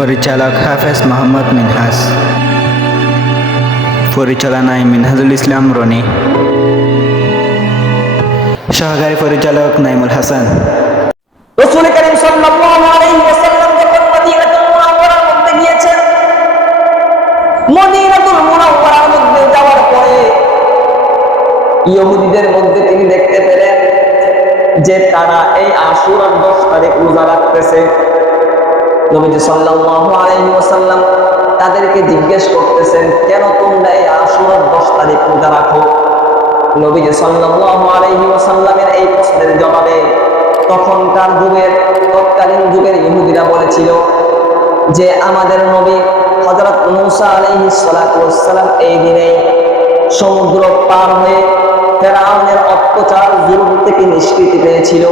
পরিচালক হাফেজ মোহাম্মদ মিনহাজ, পরিচালনায় মিনহাজুল ইসলাম রনি, সহকারী পরিচালক নাইমুল হাসান। রাসূল করিম সাল্লাল্লাহু আলাইহি ওয়াসাল্লাম যখন মদিনাতুল মুনাওয়ারার মধ্যে গিয়েছেন, মদিনাতুল মুনাওয়ারার মধ্যে যাওয়ার পরে ইহুদিদের মধ্যে তিনি দেখতে পেলেন যে তারা এই আশুরার 10 তারিখ রোজা রাখতেছে। নবীজি সাল্লাল্লাহু আলাইহি ওয়াসাল্লাম তাদেরকে জিজ্ঞেস করতেছেন, কেন তোমরা এই আশুরার 10 তারিখ রোজা রাখো? নবীজি সাল্লাল্লাহু আলাইহি ওয়াসাল্লামের এই প্রশ্নের জবাবে তখনকার যুগের তৎকালীন যুগের ইহুদিরা বলেছিল যে আমাদের নবী হযরত মূসা আলাইহিস সালাতু ওয়াস সালাম এই দিনে সমুদ্র পার হয়ে ফেরাউনের অত্যাচার জুলুম থেকে নিষ্কৃতি পেয়েছিল,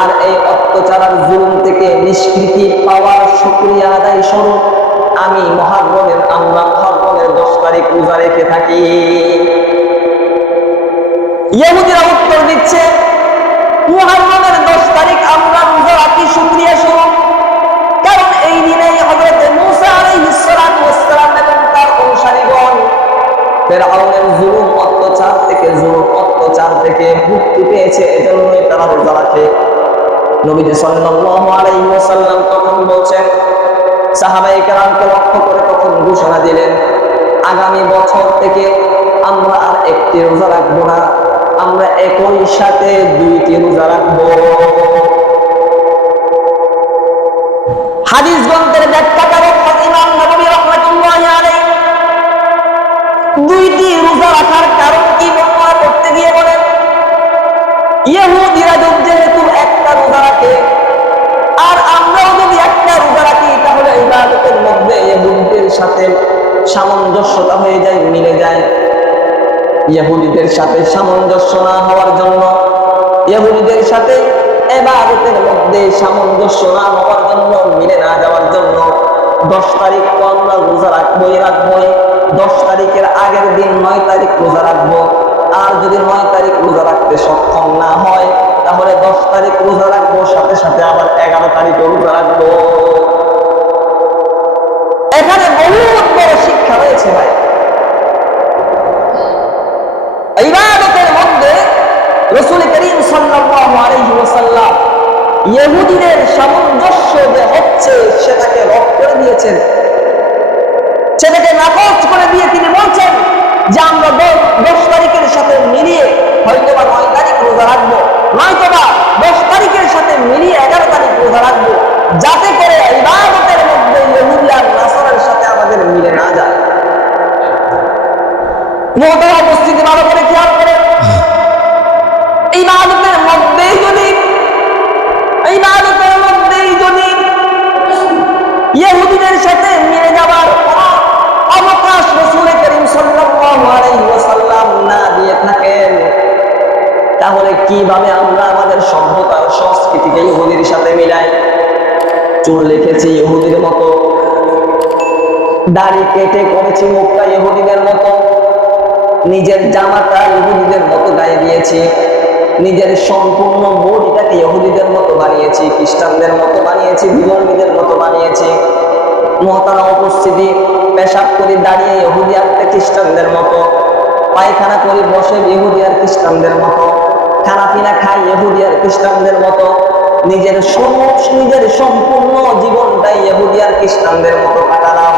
আর এই অত্যাচার আর জুলুম থেকে নিষ্কৃতি পাওয়ার শুকরিয়া আদায় স্বরূপ আমরা মুহররমের 10 তারিখ রোজা রেখে থাকি। ইহুদিরা উত্তর দিচ্ছে, মুহররমের 10 তারিখ আমরা রোজা রাখি শুকরিয়া স্বরূপ, কারণ এই দিনেই হযরত মূসা আলাইহিস সালাতু ওয়াস সালাম এবং তার অনুসারীগণ ফেরাউনের জুলুম অত্যাচার থেকে মুক্তি পেয়েছে, এজন্যই তারা রোজা রাখে। নবীজি সাল্লাল্লাহু আলাইহি ওয়াসাল্লাম তখন বলছেন, সাহাবায়ে কেরামকে লক্ষ্য করে তখন ঘোষণা দিলেন, আগামী বছর থেকে আমরা আর একটি রোজা রাখবো না, আমরা একই সাথে 2টি রোজা রাখবো। হাদিস গ্রন্থের ব্যাখ্যাকারক ইমাম নববী রাহমাতুল্লাহি আলাইহি 2টি রোজা রাখার কারণ কি বর্ণনা করতে গিয়ে বলেন, ইহুদিরা যেহেতু একটা রোজা রাখে আর আমরাও যদি একটা রোজা রাখি, তাহলে ইবাদতের মধ্যে ইহুদিদের সাথে সামঞ্জস্যতা হয়ে যায়, মিলে যায়। ইহুদিদের সাথে সামঞ্জস্য না হওয়ার জন্য, ইহুদিদের সাথে ইবাদতের মধ্যে সামঞ্জস্য না হওয়ার জন্য, মিলে না যাওয়ার জন্য 10 তারিখ তো আমরা রোজা রাখবোই। 10 তারিখের আগের দিন 9 তারিখ রোজা রাখবো, আর যদি 9 তারিখ রোজা রাখতে সক্ষম না হয় তাহলে 10 তারিখ রোজা রাখবো, সাথে সাথে আবার 11 তারিখ রোজা রাখবো। এখানে বহুত বড় শিক্ষা রয়েছে ভাই। ইবাদতের মধ্যে রাসূল করিম সাল্লাল্লাহু আলাইহি ওয়াসাল্লাম ইহুদিদের সামঞ্জস্য যে হচ্ছে সেটাকে রদ করে দিয়েছেন, সেটাকে নাকচ করে দিয়ে তিনি বলছেন যে আমরা 10 তারিখের সাথে মিলিয়ে হয়তোবা 9 তারিখ রোজা রাখবো, নয়তোবা 10 তারিখের সাথে মিলিয়ে 11 তারিখ রোজা রাখবো, যাতে করে ইবাদতের মধ্যে ইহুদি আর নাসারার সাথে আমাদের মিলে না যায়। মোহতারাম উপস্থিতি ভালো করে খেয়াল করেন, ইবাদতের মধ্যেই যদি ইহুদিদের সাথে মিলে যাবার অবকাশ রাসূল করিম সাল্লাল্লাহু আলাইহি ওয়াসাল্লাম না দিয়ে থাকেন, তাহলে কিভাবে আমরা আমাদের সভ্যতার সংস্কৃতিকে ইহুদির সাথে মিলাই? চুল রেখেছি ইহুদির মতো, দাড়ি কেটে করেছি মুখটা ইহুদিদের মতো, নিজের জামাটা ইহুদিদের মতো গায়ে দিয়েছি, নিজের সম্পূর্ণ বডিটাকে ইহুদিদের মতো বানিয়েছি, খ্রিস্টানদের মতো বানিয়েছি, বিধর্মীদের মতো বানিয়েছি। মুহতারাম উপস্থিতি, পেশাব করি দাঁড়িয়ে ইহুদি আর খ্রিস্টানদের মতো, পায়খানা করি বসে ইহুদি আর খ্রিস্টানদের মতো, খানা পিনা খাই ইহুদি আর খ্রিস্টানদের মতো, নিজের সম্পূর্ণ জীবনটাই ইহুদি আর খ্রিস্টানদের মতো কাটালাম।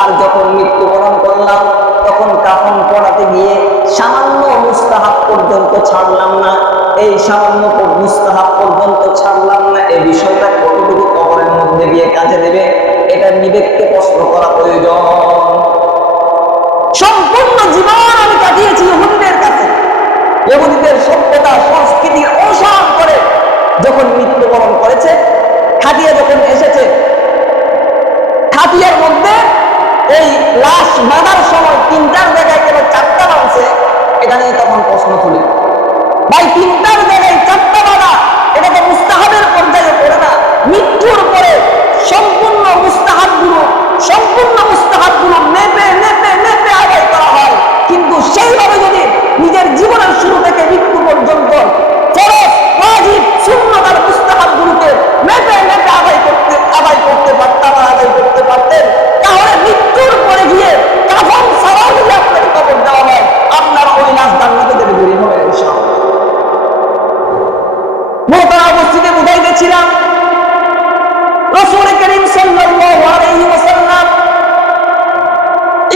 আর যখন মৃত্যুবরণ করলাম তখন কাফন পড়াতে গিয়ে সামান্য মুস্তাহাব পর্যন্ত ছাড়লাম না। এই সামান্য মুস্তাহাব পর্যন্ত ছাড়লাম না, এই বিষয়টা কতটুকু কবরের মধ্যে গিয়ে কাজে দেবে, এটা বিবেককে প্রশ্ন করা প্রয়োজন। সম্পূর্ণ জীবন আমি কাটিয়েছি ইহুদিদের কাছে, ইহুদিদের সভ্যতা সংস্কৃতির অনুসরণ করে। যখন মৃত্যুবরণ করেছে, খাটিয়া যখন এসেছে, খাটিয়ার মধ্যে এই লাশ বাঁধার সময় 3টার জায়গায় কেন 4টা বাঁধছে, এখানে তখন প্রশ্ন তুলি, ভাই 3টার জায়গায় 4টা বাঁধা, এটা তো মুস্তাহাবের পর্যায়ে পড়ে না। মৃত্যুর পরে সম্পূর্ণ মুস্তাহাবগুলো মেপে আদায় করা হয়, কিন্তু সেইভাবে যদি নিজের জীবনের শুরু থেকে মৃত্যু পর্যন্ত ফরজ, ওয়াজিব, সুন্নাত আর মুস্তাহাবগুলোকে মেপে আদায় করতে পারতাম, আদায় করতে বলেছিলাম রাসূল করিম সাল্লাল্লাহু আলাইহি ওয়াসাল্লাম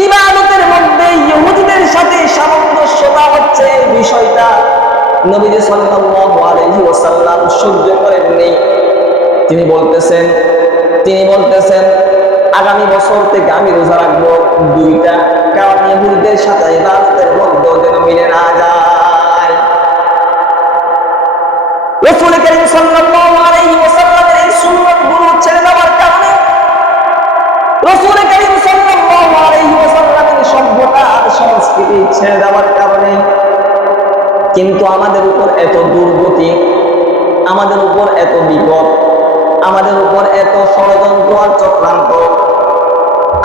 ইবাদতের মধ্যে ইহুদিদের সাথে সামঞ্জস্যতা হচ্ছে বিষয়টা নবীজি সাল্লাল্লাহু আলাইহি ওয়াসাল্লাম সহ্য করেননি। তিনি বলতেছেন আগামী বছর থেকে আমি রোজা রাখবো 2টা, কারণ ইহুদিদের সাথে ইবাদতের মধ্যে যেন মিলে না যায়। রাসূল করিম সাল্লাল্লাহু আলাইহি ওয়াসাল্লামের এই সুন্নাতগুলো ছেড়ে দেওয়ার কারণে, রাসূল করিম সাল্লাল্লাহু আলাইহি ওয়াসাল্লামের সভ্যতা আর সংস্কৃতি ছেড়ে দেওয়ার কারণে কিন্তু আমাদের উপর এত দুর্গতি, আমাদের উপর এত বিপদ, আমাদের উপর এত ষড়যন্ত্র আর চক্রান্ত,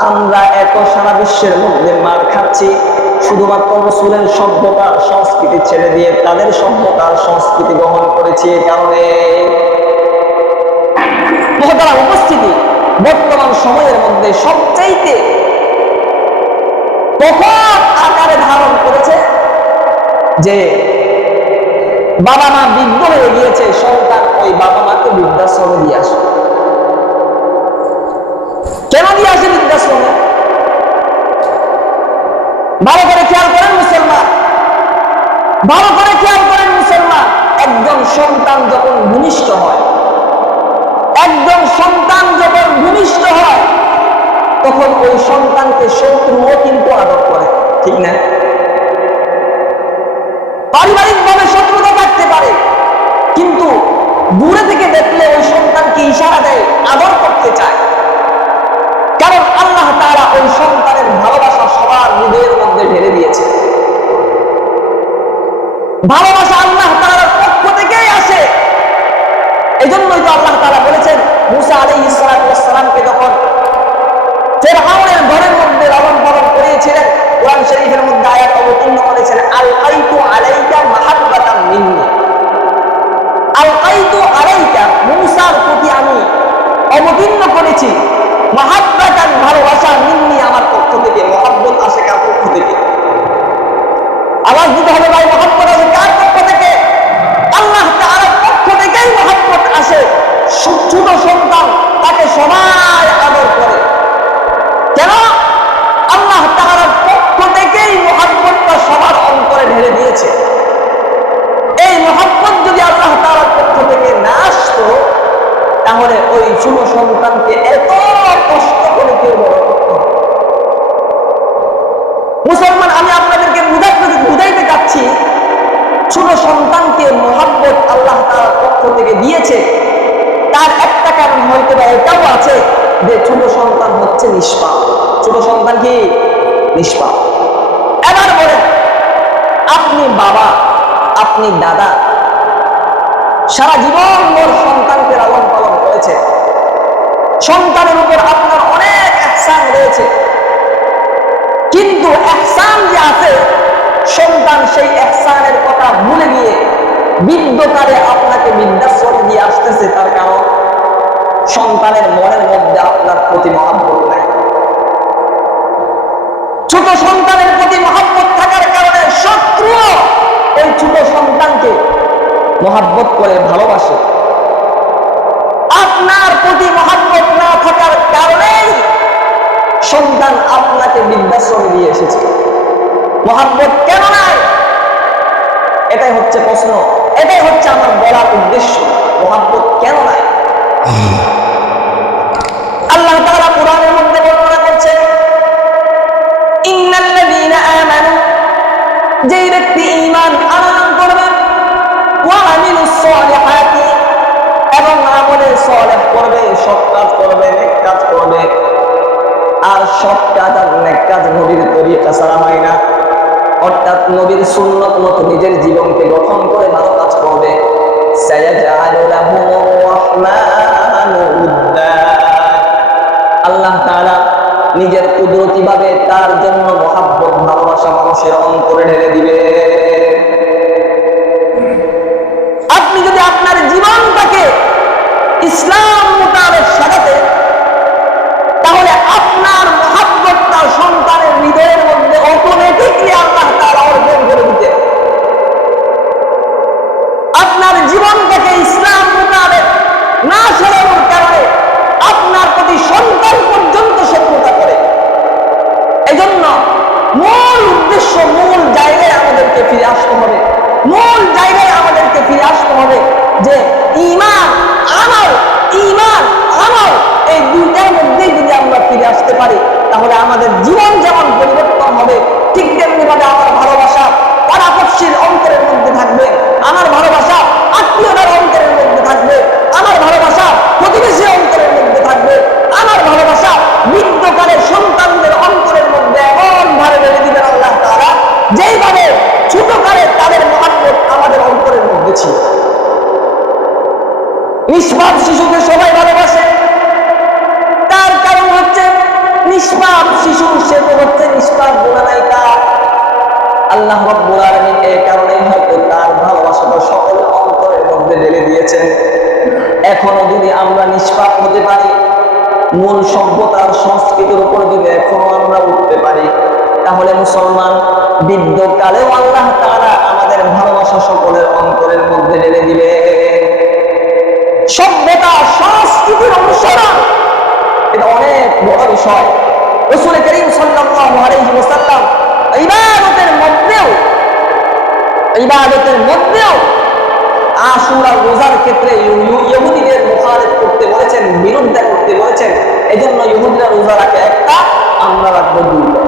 আমরা এত সারা বিশ্বের মধ্যে মার খাচ্ছি শুধুমাত্র রাসূলের সভ্যতা আর সংস্কৃতি ছেড়ে দিয়ে তাদের সভ্যতা আর সংস্কৃতি গ্রহণ করেছি। এই কারণে মহতারাম উপস্থিতি, বর্তমান সময়ের মধ্যে সবচাইতে প্রকট আকারে ধারণ করেছে যে বাবা মা বৃদ্ধ হয়ে গিয়েছে, সন্তান ওই বাবা মাকে বৃদ্ধাশ্রমে দিয়ে আসে। কেন দিয়ে আসে বৃদ্ধাশ্রমে? ভালো করে খেয়াল করেন মুসলমান, ভালো করে খেয়াল করেন মুসলমান, একজন সন্তান যখন ভূমিষ্ঠ হয়, একজন সন্তান যখন ভূমিষ্ঠ হয় তখন ওই সন্তানকে শত্রুও কিন্তু আদর করে, ঠিক না? পারিবারিক ভাবে শত্রুতা থাকতে পারে, কিন্তু দূরে থেকে দেখলে ওই সন্তানকে ইশারা দেয়, আদর করতে চায়। কারণ আল্লাহ তাআলা ওই সন্তানের ভালোবাসা সবার হৃদয়ের মধ্যে ঢেলে দিয়েছে। ভালোবাসা আল্লাহ তাআলার পক্ষ থেকেই আসে। এজন্যই তো আল্লাহ তাআলা বলেছেন মুসা আলাইহিস সালাতু ওয়াস সালামকে যখন ফিরআউনের ঘরের মধ্যে লালন পালন করিয়েছিলেন, কোরআন শরীফের মধ্যে আয়াত অবতীর্ণ করেছেন আলকাইতু আলাইকা মাহাব্বাতাম মিন্নি। আলকাইতু আলাইকা, মুসার প্রতি আমি অবতীর্ণ করেছি মাহাব্বাতান, ভালোবাসা, মিন্নি, আমার পক্ষ থেকে। মহব্বত আসে কার পক্ষ থেকে? আওয়াজ দিতে হবে ভাই, মহব্বত আসে কার পক্ষ থেকে? আল্লাহ তাআলার পক্ষ থেকেই মহব্বত আসে। ছোট সন্তান তাকে সবাই আদর করে, কেন? আল্লাহ তাআলার পক্ষ থেকেই মহব্বতটা সবার অন্তরে ঢেলে দিয়েছে। এই মহব্বত যদি আল্লাহ তাআলার পক্ষ থেকে না আসতো তাহলে ওই ছোট সন্তানকে এত কষ্ট করে কেউ বড় করতো। মুসলমান, আমি আপনাদেরকে বুঝাইতে চাচ্ছি, ছোট সন্তানকে মহব্বত আল্লাহ তাআলার পক্ষ থেকে দিয়েছে, তার একটা কারণ হয়তো বা এটাও আছে যে ছোট সন্তান হচ্ছে নিষ্পাপ। ছোট সন্তান কি? নিষ্পাপ। এবার বলেন, আপনি বাবা, আপনি দাদা, সারা জীবন মোর সন্তানকে লালন পালন করেছে, সন্তানের উপর আপনার অনেক ইহসান রয়েছে, কিন্তু ইহসান যে আছে, সন্তান সেই ইহসানের কথা ভুলে গিয়ে বৃদ্ধকালে আপনাকে বৃদ্ধাশ্রমে দিয়ে আসতেছে। তার কারণ সন্তানের মনের মধ্যে আপনার প্রতি মহব্বত নাই। ছোট সন্তানের প্রতি মহব্বত থাকার কারণে শত্রু ওই ছোট সন্তানকে মহব্বত করে, ভালোবাসে। আপনার প্রতি মহব্বত না থাকার কারণেই সন্তান আপনাকে বৃদ্ধাশ্রমে দিয়ে এসেছে। মহব্বত কেন নাই? এটাই হচ্ছে প্রশ্ন, এটাই হচ্ছে আমার বলার উদ্দেশ্য। মহব্বত কেন নাই? আল্লাহ তাআলা কুরআনের মধ্যে বর্ণনা করছেন, ইন্নাল্লাযীনা আমানু, যে ব্যক্তি ঈমান আনয়ন করবে, ওয়া আমিলুস সালিহাতি, এবং আমলে সালেহ করবে, সৎ কাজ করবে, নেক কাজ করবে। আর সৎ কাজ আর নেক কাজ নবীর তরিকা ছাড়া হয় না, অর্থাৎ নবীর সুন্নত মতো নিজের জীবনকে গঠন করে ভালো কাজ করবে। সায়াজআলু লাহুমুর রাহমানু উদ্দা, আল্লাহ তাআলা নিজের কুদরতি ভাবে তার জন্য মহব্বত, ভালোবাসা মানুষের অন্তরে ঢেলে দিবে। আপনি যদি আপনার জীবনটাকে ইসলাম মোতাবেক সাজাতে, তাহলে আপনার মহব্বতটা সন্তানের হৃদয়ের মধ্যে অটোমেটিকলি আল্লাহ তাআলা অর্জন করে দিতে। আপনার জীবনটাকে ইসলাম মোতাবেক নিজস্ব মূল জায়গায় আমাদেরকে ফিরে আসতে হবে, মূল জায়গায় আমাদেরকে ফিরে আসতে হবে যে ঈমান আমল, ঈমান আমল এই দুইটার মধ্যেই যদি আমরা ফিরে আসতে পারি তাহলে আমাদের জীবন যেমন পরিবর্তন হবে, ঠিক তেমনি ভাবে আমার ভালোবাসা পাড়াপড়শির অন্তরের মধ্যে থাকবে, আমার ভালোবাসা আত্মীয়তার অন্তরের মধ্যে থাকবে, আমার ভালোবাসা প্রতিবেশীর অন্তরের মধ্যে থাকবে, আমার ভালোবাসা বৃদ্ধকালের সন্তানদের অন্তরের মধ্যে এমন ভাবে বেড়ে দিবেন আল্লাহ তাআলা যেইভাবে ছোটকালে তাদের মহব্বত আমাদের অন্তরের মধ্যে ছিল। নিষ্পাপ শিশুকে সবাই ভালোবাসে, তার কারণ হচ্ছে নিষ্পাপ শিশু, সে তো হচ্ছে নিষ্পাপ গুনাহ নাই তার। আল্লাহ রাব্বুল আলামিন এই কারণেই হয়তো তার ভালোবাসাটা সকল অন্তরের মধ্যে ঢেলে দিয়েছেন। এখনো যদি আমরা নিষ্পাপ হতে পারি, মূল সভ্যতার সংস্কৃতির উপর যদি এখনো আমরা উঠতে পারি, তাহলে মুসলমান বৃদ্ধকালেও আল্লাহ তাআলা আমাদের ভালোবাসা সকলের অন্তরের মধ্যে ঢেলে দিবে। সভ্যতা সংস্কৃতির অনুসরণ এটা অনেক বড় বিষয়। রাসূল করিম সাল্লাল্লাহু আলাইহি ওয়াসাল্লাম ইবাদতের মধ্যেও আশুরা রোজার ক্ষেত্রে ইহুদিদের মুখালিফ করতে বলেছেন, বিরোধিতা করতে বলেছেন। এজন্য ইহুদিরা রোজা রাখে একটা, আমরা রাখবো দুইটা।